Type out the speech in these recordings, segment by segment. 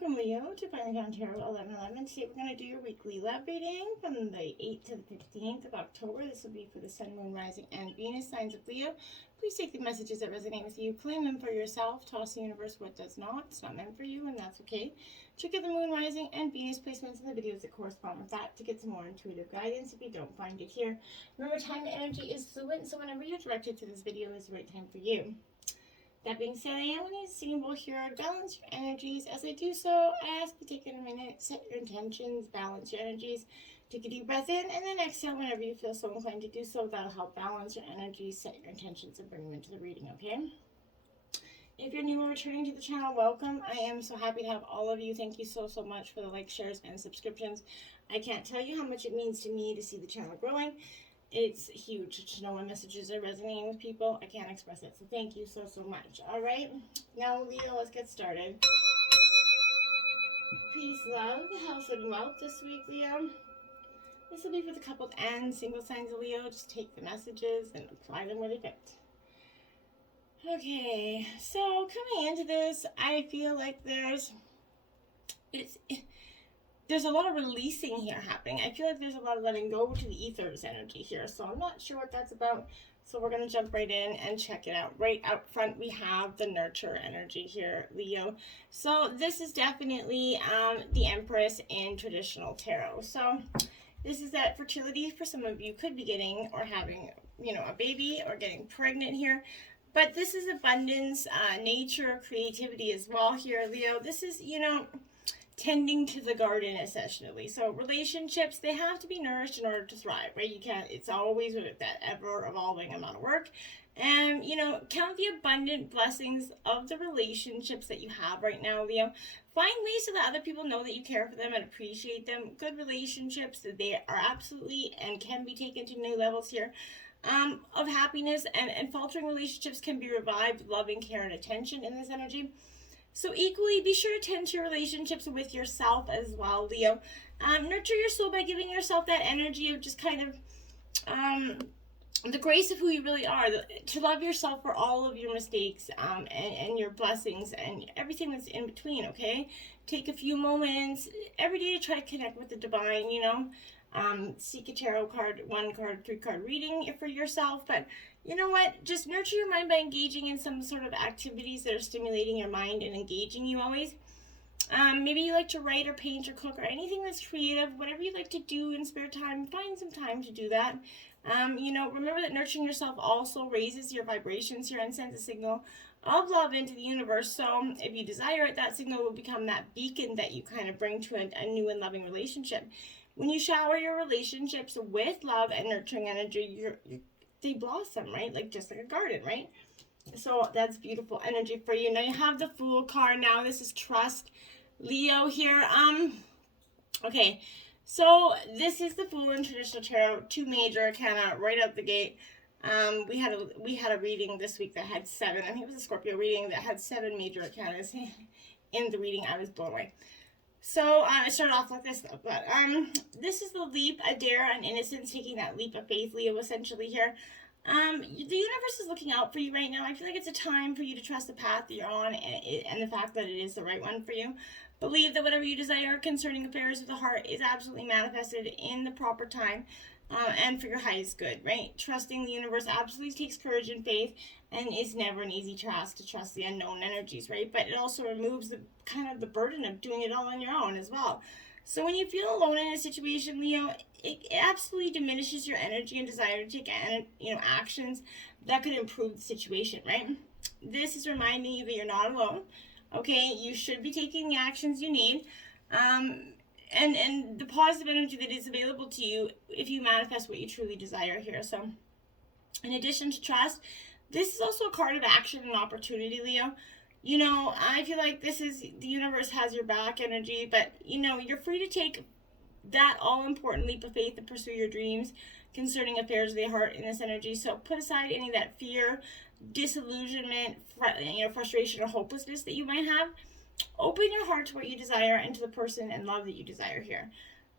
Welcome, Leo, to Finally Found Tarot 1111. Today we're going to do your weekly love reading from the 8th to the 15th of October. This will be for the Sun, Moon, Rising, and Venus signs of Leo. Please take the messages that resonate with you, claim them for yourself, toss the universe what does not. It's not meant for you, and that's okay. Check out the Moon, Rising, and Venus placements in the videos that correspond with that to get some more intuitive guidance if you don't find it here. Remember, time and energy is fluid, so whenever you're directed to this video is the right time for you. That being said, I am going to symbol here, balance your energies. As I do so, I ask you to take a minute, set your intentions, balance your energies. Take a deep breath in and then exhale whenever you feel so inclined to do so. That'll help balance your energies, set your intentions, and bring them into the reading, okay? If you're new or returning to the channel, welcome. I am so happy to have all of you. Thank you so much for the likes, shares, and subscriptions. I can't tell you how much it means to me to see the channel growing. It's huge to know when messages are resonating with people. I can't express it, so thank you so much. All right, now Leo, let's get started. Peace, love, health, and wealth this week, Leo. This will be for the coupled and single signs of Leo. Just take the messages and apply them where they fit. Okay, so coming into this, I feel like there's a lot of releasing here happening. I feel like there's a lot of letting go to the ethers energy here. So I'm not sure what that's about. So we're going to jump right in and check it out. Right out front, we have the nurture energy here, Leo. So this is definitely the Empress in traditional tarot. So this is that fertility for some of you could be getting or having, a baby or getting pregnant here. But this is abundance, nature, creativity as well here, Leo. This is, tending to the garden essentially. So relationships, they have to be nourished in order to thrive, right? You can't, it's always that ever evolving amount of work. And count the abundant blessings of the relationships that you have right now, Leo. Find ways to let other people know that you care for them and appreciate them. Good relationships, they are absolutely and can be taken to new levels here of happiness, and faltering relationships can be revived with loving care and attention in this energy. So equally, be sure to tend to your relationships with yourself as well, Leo. Nurture your soul by giving yourself that energy of just kind of the grace of who you really are, to love yourself for all of your mistakes and your blessings and everything that's in between, okay? Take a few moments every day to try to connect with the divine, seek a tarot card, 1 card, 3 card reading for yourself. But you know what? Just nurture your mind by engaging in some sort of activities that are stimulating your mind and engaging you always. Maybe you like to write or paint or cook or anything that's creative. Whatever you like to do in spare time, find some time to do that. Remember that nurturing yourself also raises your vibrations here and sends a signal of love into the universe. So if you desire it, that signal will become that beacon that you kind of bring to a new and loving relationship. When you shower your relationships with love and nurturing energy, they blossom, right? Just like a garden, right? So that's beautiful energy for you. Now you have the Fool card. Now this is trust, Leo here. Okay, so this is the Fool in traditional tarot. 2 major arcana right out the gate. We had a reading this week that had 7. I think it was a Scorpio reading that had 7 major arcanas in the reading. I was blown away. So I started off like this though, but this is the leap, a dare, an innocence, taking that leap of faith, Leo, essentially here. The universe is looking out for you right now. I feel like it's a time for you to trust the path that you're on and the fact that it is the right one for you. Believe that whatever you desire concerning affairs of the heart is absolutely manifested in the proper time and for your highest good, right? Trusting the universe absolutely takes courage and faith, and is never an easy task to trust the unknown energies, right? But it also removes the burden of doing it all on your own as well. So when you feel alone in a situation, Leo, it absolutely diminishes your energy and desire to take actions that could improve the situation, right? This is reminding you that you're not alone, okay? You should be taking the actions you need, and the positive energy that is available to you if you manifest what you truly desire here. So in addition to trust, this is also a card of action and opportunity, Leo. I feel like this is the universe has your back energy, but you're free to take that all-important leap of faith and pursue your dreams concerning affairs of the heart in this energy. So put aside any of that fear, disillusionment, frustration, or hopelessness that you might have. Open your heart to what you desire and to the person and love that you desire here.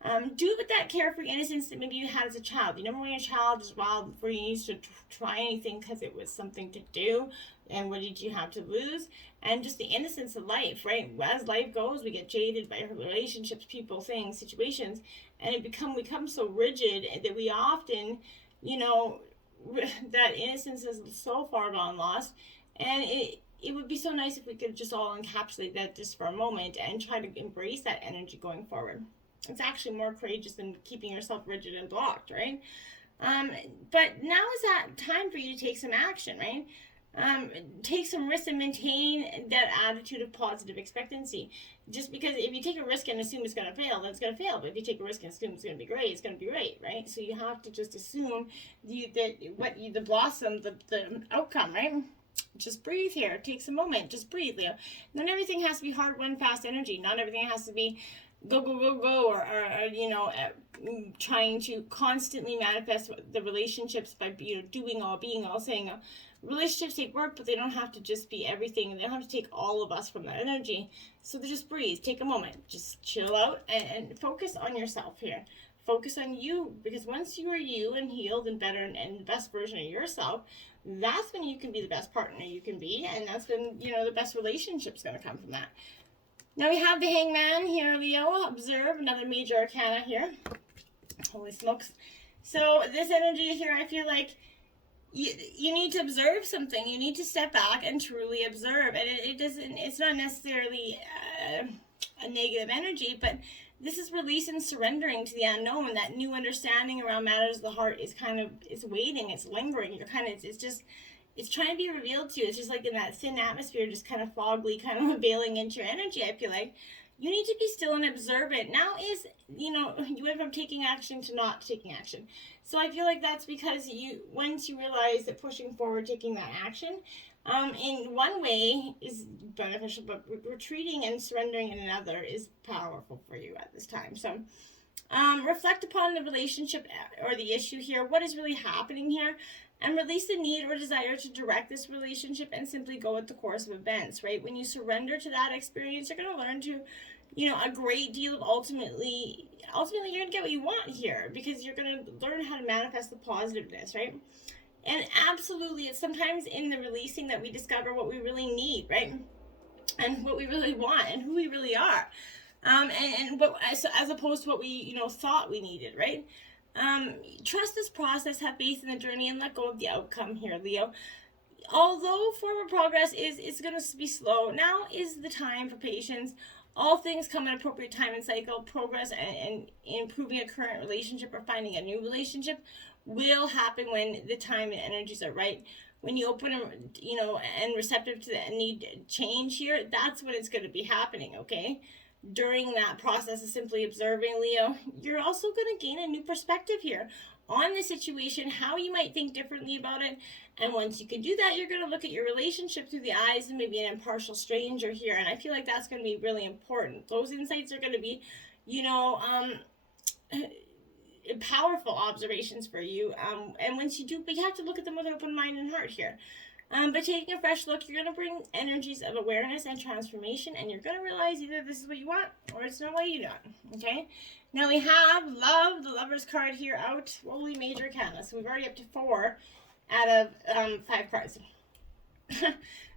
Do it with that carefree innocence that maybe you had as a child. You remember when your child was wild before you used to try anything because it was something to do, and what did you have to lose? And just the innocence of life, right? As life goes, we get jaded by relationships, people, things, situations, and we become so rigid that we often, that innocence is so far gone lost, and it would be so nice if we could just all encapsulate that just for a moment and try to embrace that energy going forward. It's actually more courageous than keeping yourself rigid and blocked, right? But now is that time for you to take some action, right? Take some risks and maintain that attitude of positive expectancy. Just because if you take a risk and assume it's going to fail, then it's going to fail. But if you take a risk and assume it's going to be great, it's going to be great, right? So you have to just assume the blossom, the outcome, right? Just breathe here. Take some moment. Just breathe, Leo. Not everything has to be hard, win, fast energy. Not everything has to be go, go, go, go, or trying to constantly manifest the relationships by, doing all, being all, saying all. Relationships take work, but they don't have to just be everything. They don't have to take all of us from that energy. So just breathe. Take a moment. Just chill out and focus on yourself here. Focus on you, because once you are you and healed and better and the best version of yourself, that's when you can be the best partner you can be, and that's when, the best relationship's going to come from that. Now we have the Hangman here, Leo. Observe, another major arcana here. Holy smokes. So this energy here, I feel like you need to observe something. You need to step back and truly observe. And it's not necessarily a negative energy, but this is release and surrendering to the unknown. That new understanding around matters of the heart is it's waiting, it's lingering. It's trying to be revealed to you. It's just like in that thin atmosphere, just kind of foggy, kind of veiling into your energy. I feel like you need to be still and observe it. Now you went from taking action to not taking action. So I feel like that's because once you realize that pushing forward, taking that action, in one way is beneficial, but retreating and surrendering in another is powerful for you at this time. So reflect upon the relationship or the issue here. What is really happening here? And release the need or desire to direct this relationship and simply go with the course of events, right? When you surrender to that experience, you're going to learn to, a great deal of ultimately you're going to get what you want here, because you're going to learn how to manifest the positiveness, right? And absolutely, it's sometimes in the releasing that we discover what we really need, right? And what we really want and who we really are. And what, as opposed to what we, thought we needed, right? Trust this process, have faith in the journey, and let go of the outcome here, Leo. Although forward progress is going to be slow, now is the time for patience. All things come at appropriate time and cycle. Progress and improving a current relationship or finding a new relationship will happen when the time and energies are right. When you open, and receptive to the need to change here, that's when it's going to be happening, okay? During that process of simply observing, Leo, you're also going to gain a new perspective here on the situation, how you might think differently about it. And once you can do that, you're going to look at your relationship through the eyes of maybe an impartial stranger here. And I feel like that's going to be really important. Those insights are going to be, powerful observations for you. And once you do, but you have to look at them with an open mind and heart here. But taking a fresh look, you're going to bring energies of awareness and transformation, and you're going to realize either this is what you want or it's not what you want, okay? Now we have love, the Lover's card here out, Holy Major Arcana. So we've already up to 4 out of 5 cards.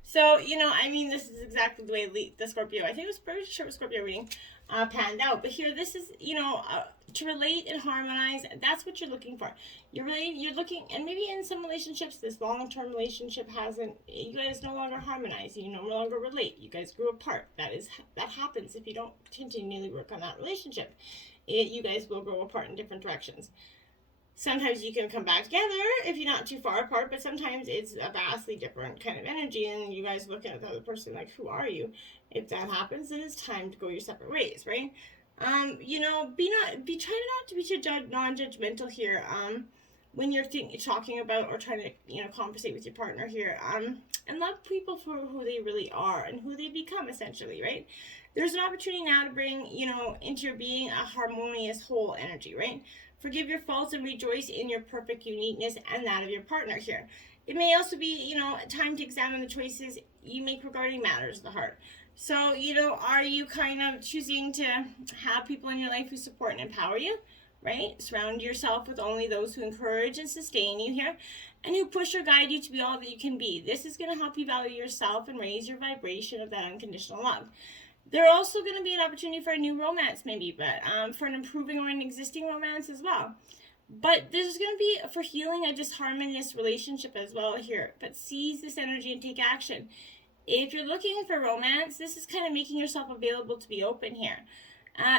So, this is exactly the way the Scorpio, I think it was pretty sure it was Scorpio reading, panned out. But here, this is, to relate and harmonize, that's what you're looking for. You're looking, and maybe in some relationships, this long-term relationship you guys no longer harmonize, you no longer relate, you guys grew apart. That happens if you don't continually work on that relationship. You guys will grow apart in different directions. Sometimes you can come back together if you're not too far apart, but sometimes it's a vastly different kind of energy, and you guys look at the other person like, who are you? If that happens, then it's time to go your separate ways, right? Try not to be too non-judgmental here. When you're talking about or trying to, conversate with your partner here, and love people for who they really are and who they become, essentially, right? There's an opportunity now to bring, into your being a harmonious whole energy, right? Forgive your faults and rejoice in your perfect uniqueness and that of your partner here. It may also be, time to examine the choices you make regarding matters of the heart. So, are you kind of choosing to have people in your life who support and empower you, right? Surround yourself with only those who encourage and sustain you here, and who push or guide you to be all that you can be. This is going to help you value yourself and raise your vibration of that unconditional love. There are also going to be an opportunity for a new romance, maybe, but for an improving or an existing romance as well. But there's going to be for healing a disharmonious relationship as well here. But seize this energy and take action. If you're looking for romance, this is kind of making yourself available to be open here.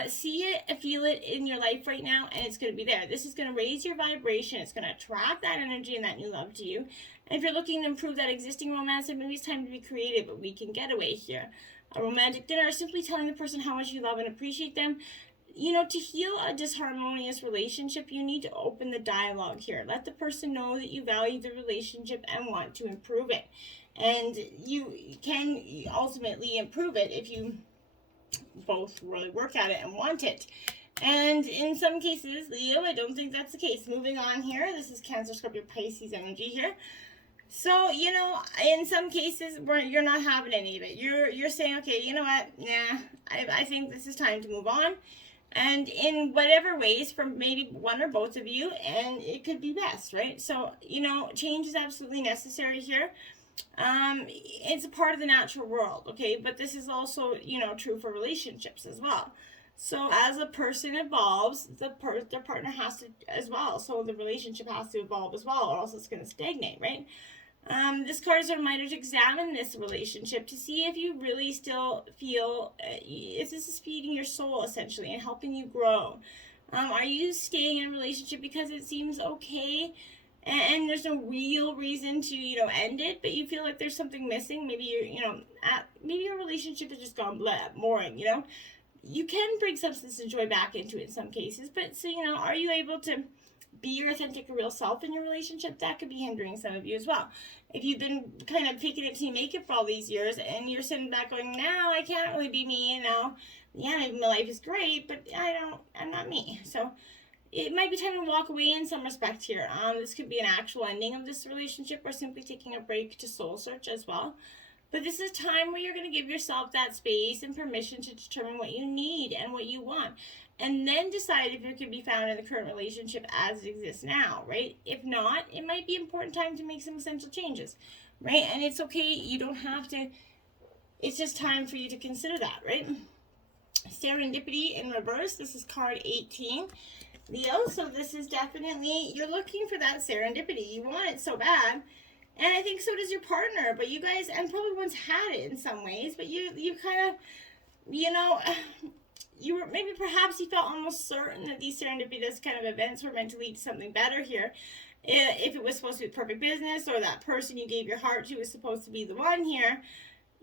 See it, feel it in your life right now, and it's going to be there. This is going to raise your vibration. It's going to attract that energy and that new love to you. And if you're looking to improve that existing romance, then maybe it's time to be creative, but we can get away here. A romantic dinner is simply telling the person how much you love and appreciate them. To heal a disharmonious relationship, you need to open the dialogue here. Let the person know that you value the relationship and want to improve it. And you can ultimately improve it if you both really work at it and want it. And in some cases, Leo, I don't think that's the case. Moving on here, this is Cancer, Scorpio, Pisces energy here. So, in some cases where you're not having any of it, you're saying, okay, you know what, nah, I think this is time to move on. And in whatever ways, from maybe one or both of you, and it could be best, right? So, change is absolutely necessary here. It's a part of the natural world, okay? But this is also, true for relationships as well. So as a person evolves, their partner has to as well. So the relationship has to evolve as well, or else it's going to stagnate, right? This card is a reminder to examine this relationship to see if you really still feel if this is feeding your soul essentially and helping you grow. Are you staying in a relationship because it seems okay and there's no real reason to end it, but you feel like there's something missing? Maybe maybe your relationship has just gone boring. You can bring substance and joy back into it in some cases, but so are you able to be your authentic, real self in your relationship? That could be hindering some of you as well. If you've been kind of faking it till you make it for all these years, and you're sitting back going, no, I can't really be me, yeah, my life is great, but I'm not me. So it might be time to walk away in some respect here. This could be an actual ending of this relationship, or simply taking a break to soul search as well. But this is a time where you're going to give yourself that space and permission to determine what you need and what you want. And then decide if it can be found in the current relationship as it exists now, right? If not, it might be important time to make some essential changes, right? And it's okay. You don't have to. It's just time for you to consider that, right? Serendipity in reverse. This is card 18. Leo, so this is definitely, you're looking for that serendipity. You want it so bad. And I think so does your partner, but you guys, and probably once had it in some ways, but you kind of, you were, maybe perhaps you felt almost certain that these serendipitous kind of events were meant to lead to something better here. If it was supposed to be perfect business, or that person you gave your heart to was supposed to be the one here,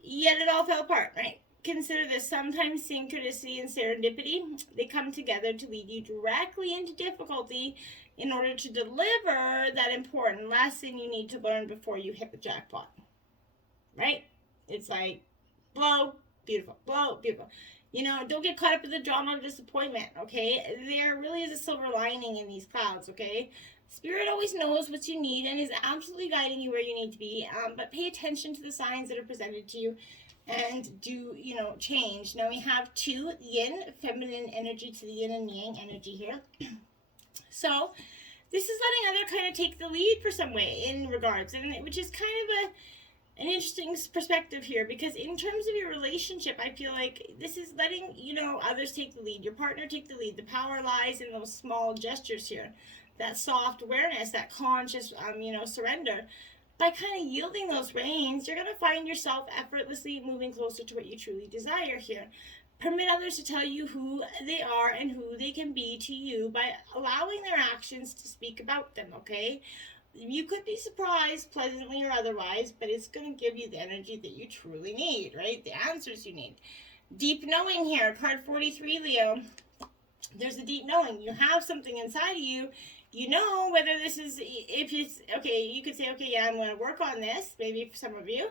yet it all fell apart, right? Consider this: sometimes synchronicity and serendipity, they come together to lead you directly into difficulty in order to deliver that important lesson you need to learn before you hit the jackpot, right? It's like, blow, beautiful, blow, beautiful. Don't get caught up in the drama of disappointment, okay? There really is a silver lining in these clouds, okay? Spirit always knows what you need and is absolutely guiding you where you need to be, but pay attention to the signs that are presented to you and do, change. Now we have 2 yin, feminine energy to the yin and yang energy here. So this is letting other kind of take the lead for some way in regards, and which is kind of an interesting perspective here, because in terms of your relationship, I feel like this is letting, others take the lead, your partner take the lead. The power lies in those small gestures here, that soft awareness, that conscious, surrender. By kind of yielding those reins, you're going to find yourself effortlessly moving closer to what you truly desire here. Permit others to tell you who they are and who they can be to you by allowing their actions to speak about them, okay? You could be surprised, pleasantly or otherwise, but it's going to give you the energy that you truly need, right? The answers you need. Deep knowing here, card 43, Leo. There's a deep knowing. You have something inside of you. You know whether this is, if it's, okay, you could say, okay, yeah, I'm going to work on this, maybe for some of you.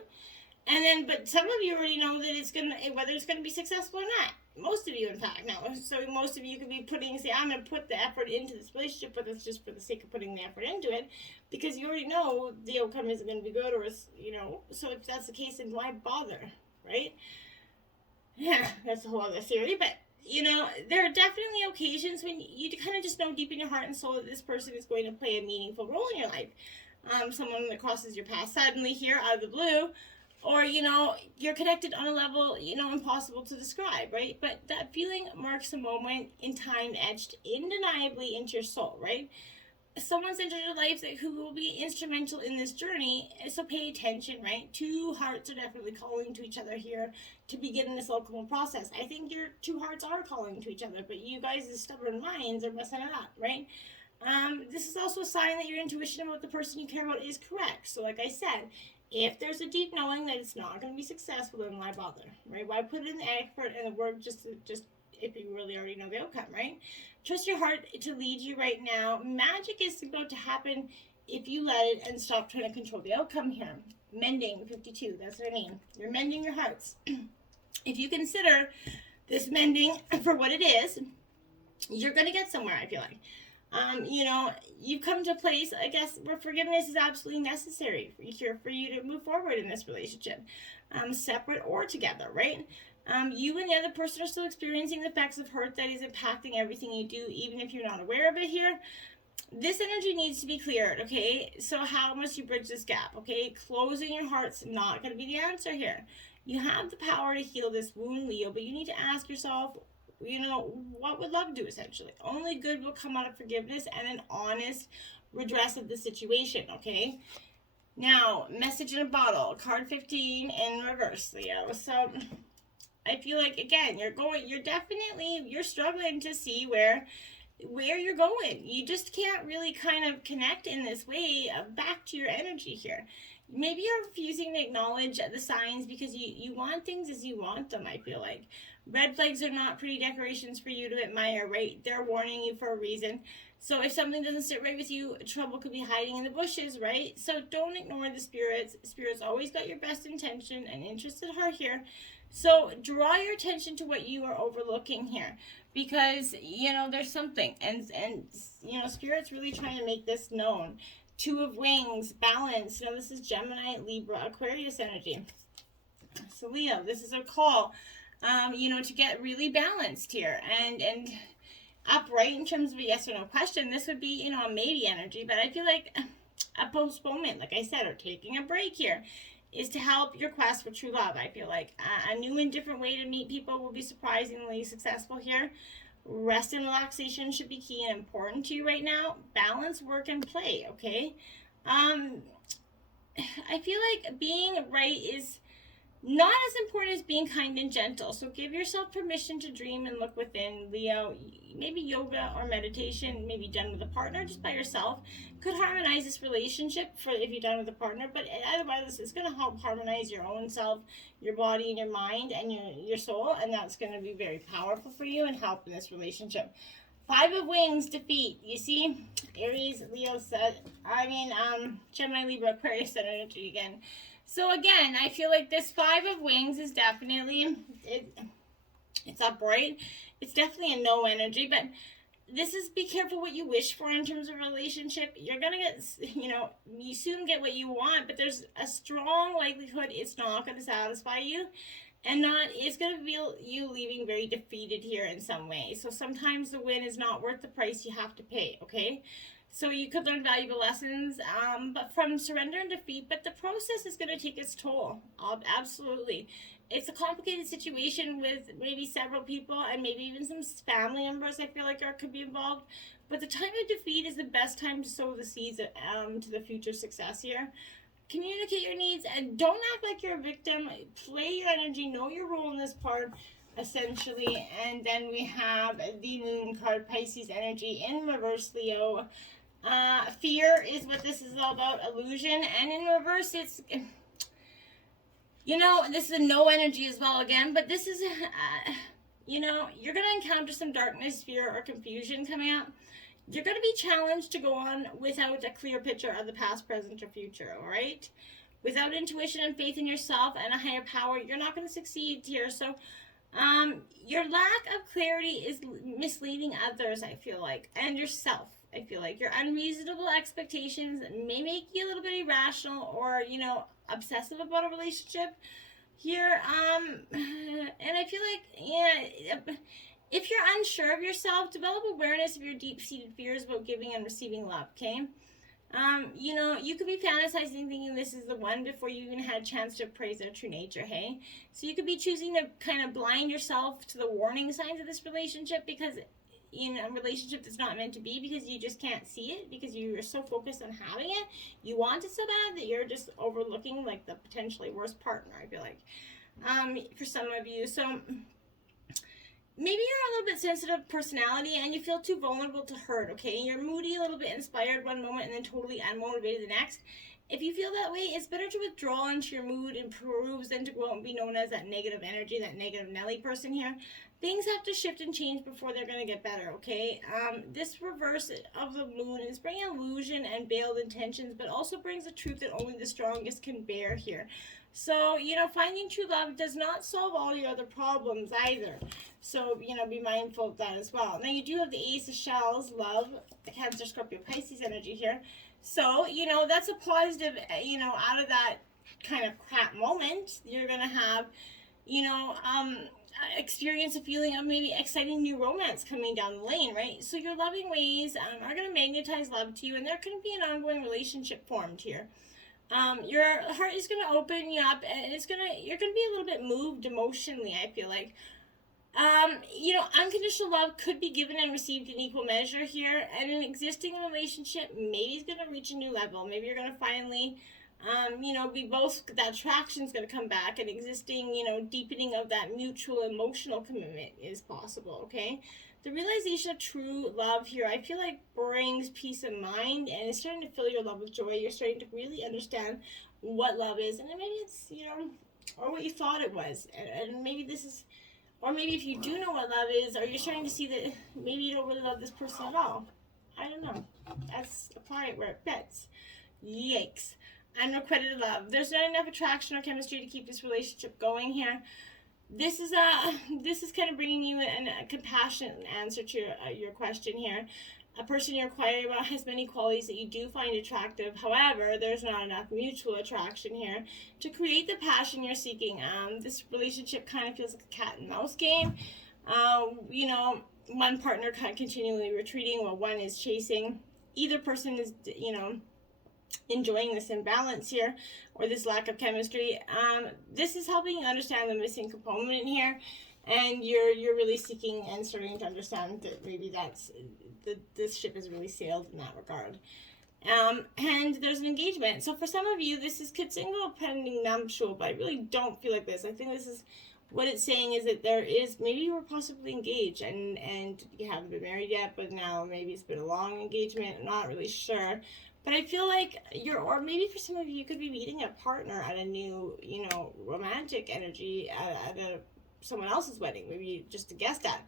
And then, but some of you already know that it's gonna, whether it's gonna be successful or not. Most of you, in fact, now. So most of you could be say, I'm gonna put the effort into this relationship, but it's just for the sake of putting the effort into it, because you already know the outcome isn't gonna be good, or So if that's the case, then why bother, right? Yeah, that's a whole other theory, but there are definitely occasions when you kind of just know deep in your heart and soul that this person is going to play a meaningful role in your life. Someone that crosses your path suddenly here out of the blue, or you're connected on a level impossible to describe, right? But that feeling marks a moment in time etched undeniably into your soul, right? Someone's entered your life who will be instrumental in this journey, so pay attention, right? Two hearts are definitely calling to each other here to begin this alchemical process. I think your two hearts are calling to each other, but you guys' stubborn minds are messing it up, right? This is also a sign that your intuition about the person you care about is correct. So like I said, if there's a deep knowing that it's not going to be successful, then why bother, right? Why put in the effort and the work just if you really already know the outcome, right? Trust your heart to lead you right now. Magic is about to happen if you let it and stop trying to control the outcome here. Mending 52, that's what I mean. You're mending your hearts. If you consider this mending for what it is, you're going to get somewhere, I feel like. You've come to a place, I guess, where forgiveness is absolutely necessary for you to move forward in this relationship, separate or together, right? You and the other person are still experiencing the effects of hurt that is impacting everything you do, even if you're not aware of it here. This energy needs to be cleared, okay? So how must you bridge this gap, okay? Closing your heart's not going to be the answer here. You have the power to heal this wound, Leo, but you need to ask yourself, what would love do, essentially? Only good will come out of forgiveness and an honest redress of the situation, okay? Now, message in a bottle, card 15 in reverse, Leo. So I feel like, again, you're struggling to see where you're going. You just can't really kind of connect in this way back to your energy here. Maybe you're refusing to acknowledge the signs because you want things as you want them, I feel like. Red flags are not pretty decorations for you to admire, right? They're warning you for a reason. So if something doesn't sit right with you, trouble could be hiding in the bushes, right? So don't ignore the spirits. Spirits always got your best intention and interest at heart here. So draw your attention to what you are overlooking here, because there's something, and Spirit's really trying to make this known. Two of Wings, balance. This is Gemini, Libra, Aquarius energy. So Leo, this is a call, to get really balanced here and upright in terms of a yes or no question. This would be a maybe energy, but I feel like a postponement, like I said, or taking a break here, is to help your quest for true love. I feel like a new and different way to meet people will be surprisingly successful here. Rest and relaxation should be key and important to you right now. Balance, work, and play, okay? I feel like being right is not as important as being kind and gentle. So give yourself permission to dream and look within, Leo. Maybe yoga or meditation, maybe done with a partner, just by yourself, could harmonize this relationship if you're done with a partner. But otherwise, it's going to help harmonize your own self, your body and your mind and your soul. And that's going to be very powerful for you and help in this relationship. 5 of Wings, defeat. You see, Aries, Leo said, Gemini, Libra, Aquarius energy again. So again, I feel like this 5 of Wings is definitely, it's upright. It's definitely a no energy, but this is be careful what you wish for in terms of relationship. You're going to get, you soon get what you want, but there's a strong likelihood it's not going to satisfy you. And it's going to feel you leaving very defeated here in some way. So sometimes the win is not worth the price you have to pay, okay? So you could learn valuable lessons but from surrender and defeat, but the process is going to take its toll. Absolutely. It's a complicated situation with maybe several people and maybe even some family members I feel like could be involved. But the time of defeat is the best time to sow the seeds to the future success here. Communicate your needs and don't act like you're a victim. Play your energy, know your role in this part, essentially. And then we have the Moon card, Pisces energy in reverse, Leo. Fear is what this is all about, illusion. And in reverse, it's, this is a no energy as well again. But this is, you're going to encounter some darkness, fear, or confusion coming up. You're going to be challenged to go on without a clear picture of the past, present, or future, all right? Without intuition and faith in yourself and a higher power, you're not going to succeed here. So your lack of clarity is misleading others, I feel like, and yourself. I feel like your unreasonable expectations may make you a little bit irrational or, obsessive about a relationship here. And I feel like, yeah, if you're unsure of yourself, develop awareness of your deep-seated fears about giving and receiving love, okay? You could be fantasizing thinking this is the one before you even had a chance to appraise their true nature, hey? So you could be choosing to kind of blind yourself to the warning signs of this relationship because a relationship that's not meant to be, because you just can't see it, because you're so focused on having it. You want it so bad that you're just overlooking like the potentially worst partner, I feel like, for some of you. So maybe you're a little bit sensitive personality and you feel too vulnerable to hurt, okay? You're moody, a little bit inspired one moment and then totally unmotivated the next. If you feel that way, it's better to withdraw into your mood improves than to go out and be known as that negative energy, that negative Nelly person here. Things have to shift and change before they're going to get better, okay? This reverse of the moon is bringing illusion and veiled intentions, but also brings a truth that only the strongest can bear here. So, finding true love does not solve all your other problems either. So, be mindful of that as well. Now, you do have the Ace of Shells, love, the Cancer, Scorpio, Pisces energy here. So, that's a positive, out of that kind of crap moment, you're going to have, experience a feeling of maybe exciting new romance coming down the lane, right? So your loving ways are going to magnetize love to you, and there can be an ongoing relationship formed here. Your heart is going to open you up, and you're going to be a little bit moved emotionally, I feel like. Unconditional love could be given and received in equal measure here, and an existing relationship maybe is going to reach a new level. Maybe you're going to finally, be both, that attraction is going to come back, and existing, deepening of that mutual emotional commitment is possible, okay? The realization of true love here, I feel like, brings peace of mind, and it's starting to fill your love with joy. You're starting to really understand what love is, and maybe it's, or what you thought it was, and maybe this is, or maybe if you do know what love is, or you're starting to see that maybe you don't really love this person at all. I don't know. That's a part where it fits. Yikes. Unrequited love. There's not enough attraction or chemistry to keep this relationship going here. This is kind of bringing you a compassionate answer to your question here. A person you're inquiring about has many qualities that you do find attractive. However, there's not enough mutual attraction here to create the passion you're seeking. This relationship kind of feels like a cat and mouse game. One partner kind of continually retreating while one is chasing. Either person is, enjoying this imbalance here, or this lack of chemistry. This is helping you understand the missing component here, and you're really seeking and starting to understand that maybe this ship has really sailed in that regard. And there's an engagement. So for some of you, this is single pending nuptial, but I really don't feel like this. I think this is what it's saying is that there is, maybe you were possibly engaged and you haven't been married yet, but now maybe it's been a long engagement. I'm not really sure. But I feel like or maybe for some of you, you could be meeting a partner at a new, romantic energy at someone else's wedding, maybe just a guest at.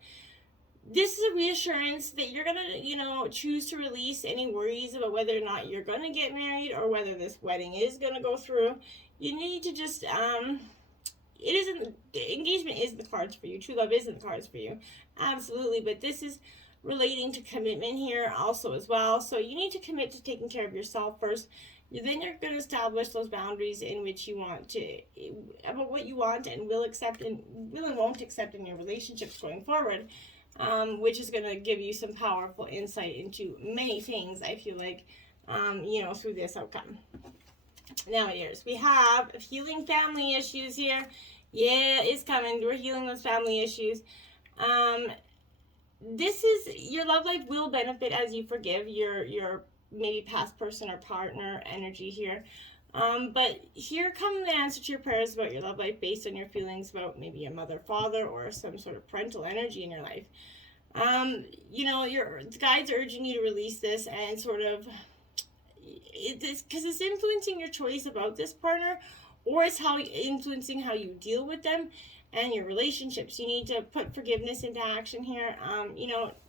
This is a reassurance that you're going to, choose to release any worries about whether or not you're going to get married or whether this wedding is going to go through. You need to just, engagement is the cards for you. True love is in the cards for you. Absolutely. But this is relating to commitment here also as well. So you need to commit to taking care of yourself first. Then you're going to establish those boundaries in which you want to, about what you want and will and won't accept in your relationships going forward, which is going to give you some powerful insight into many things, I feel like, through this outcome. Now here's, we have healing family issues here. Yeah, it's coming. We're healing those family issues. This is, your love life will benefit as you forgive your maybe past person or partner energy here. But here come the answer to your prayers about your love life based on your feelings about maybe your mother, father, or some sort of parental energy in your life. Your guides are urging you to release this and sort of, because it's influencing your choice about this partner, or it's influencing how you deal with them and your relationships. You need to put forgiveness into action here.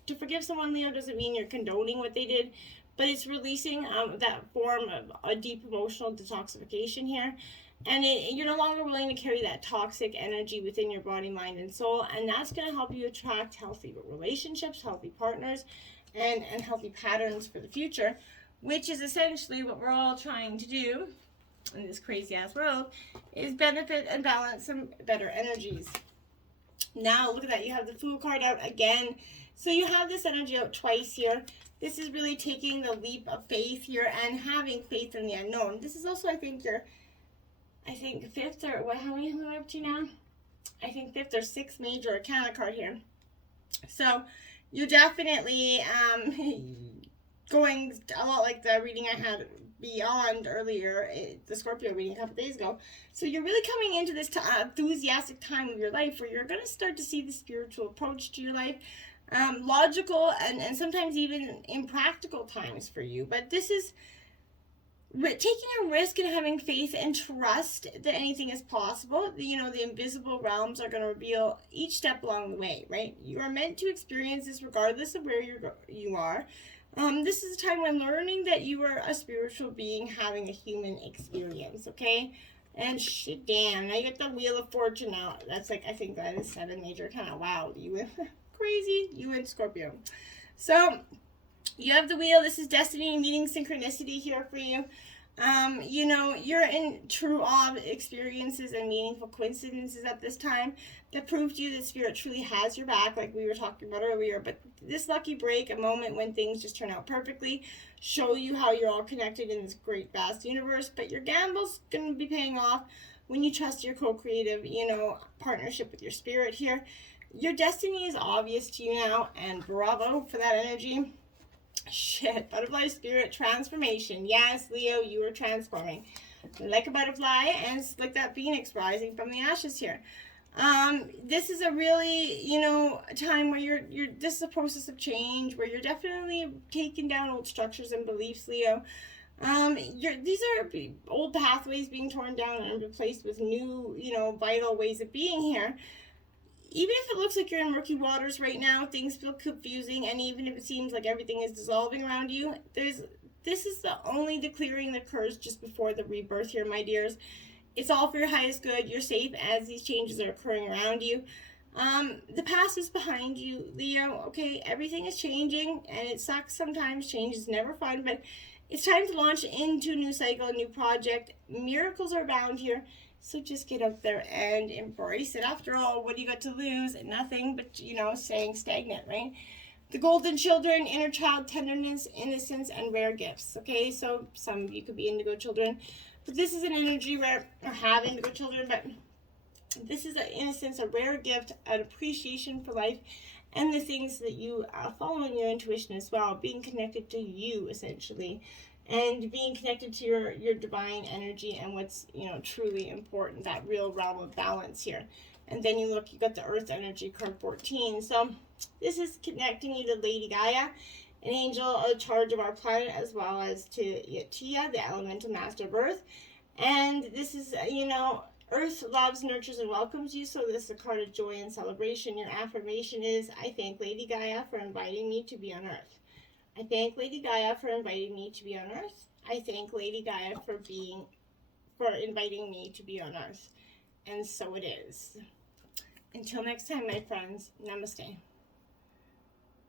To forgive someone, Leo, doesn't mean you're condoning what they did, but it's releasing that form of a deep emotional detoxification here. And you're no longer willing to carry that toxic energy within your body, mind, and soul. And that's going to help you attract healthy relationships, healthy partners, and healthy patterns for the future, which is essentially what we're all trying to do in this crazy ass world, is benefit and balance some better energies. Now, look at that. You have the Fool card out again. So you have this energy out twice here. This is really taking the leap of faith here and having faith in the unknown. This is also, I think, fifth, or what, how many am I up to now? I think fifth or sixth major arcana card here. So you're definitely going a lot like the reading I had beyond earlier, the Scorpio reading a couple days ago. So you're really coming into this enthusiastic time of your life where you're going to start to see the spiritual approach to your life, logical and sometimes even impractical times for you. But this is taking a risk and having faith and trust that anything is possible. You know, the invisible realms are going to reveal each step along the way, right? You are meant to experience this regardless of where you are. This is a time when learning that you are a spiritual being having a human experience, okay? And shit, damn, now you get the Wheel of Fortune now. That's like, I think that is 7 major, kind of wow. You went crazy, you went Scorpio. So you have the wheel. This is destiny meeting synchronicity here for you. You know, you're in true awe of experiences and meaningful coincidences at this time that prove to you that Spirit truly has your back, like we were talking about earlier. But this lucky break, a moment when things just turn out perfectly, show you how you're all connected in this great vast universe. But your gamble's going to be paying off when you trust your co-creative, you know, partnership with your spirit here. Your destiny is obvious to you now, and bravo for that energy. Shit, butterfly spirit transformation. Yes, Leo, you are transforming like a butterfly, and it's like that phoenix rising from the ashes here. This is a really, you know, time where this is a process of change, where you're definitely taking down old structures and beliefs, Leo. These are old pathways being torn down and replaced with new, you know, vital ways of being here. Even if it looks like you're in murky waters right now, things feel confusing, and even if it seems like everything is dissolving around you, this is the clearing that occurs just before the rebirth here, my dears. It's all for your highest good. You're safe as these changes are occurring around you. The past is behind you, Leo. Okay, everything is changing, and it sucks sometimes. Change is never fun, but it's time to launch into a new cycle, a new project. Miracles are bound here. So just get out there and embrace it. After all, what do you got to lose? Nothing but, you know, staying stagnant, right? The golden children, inner child tenderness, innocence, and rare gifts. Okay, so some of you could be indigo children, but this is an energy where, or have indigo children, but this is an innocence, a rare gift, an appreciation for life, and the things that you are following your intuition as well, being connected to you, essentially. And being connected to your divine energy and what's, you know, truly important, that real realm of balance here. And then you got the earth energy card 14. So this is connecting you to Lady Gaia, an angel in charge of our planet, as well as to Yatia, the elemental master of earth. And this is, you know, earth loves, nurtures, and welcomes you. So this is a card of joy and celebration. Your affirmation is, I thank Lady Gaia for inviting me to be on earth. I thank Lady Gaia for inviting me to be on earth. I thank Lady Gaia for inviting me to be on earth. And so it is. Until next time, my friends, namaste.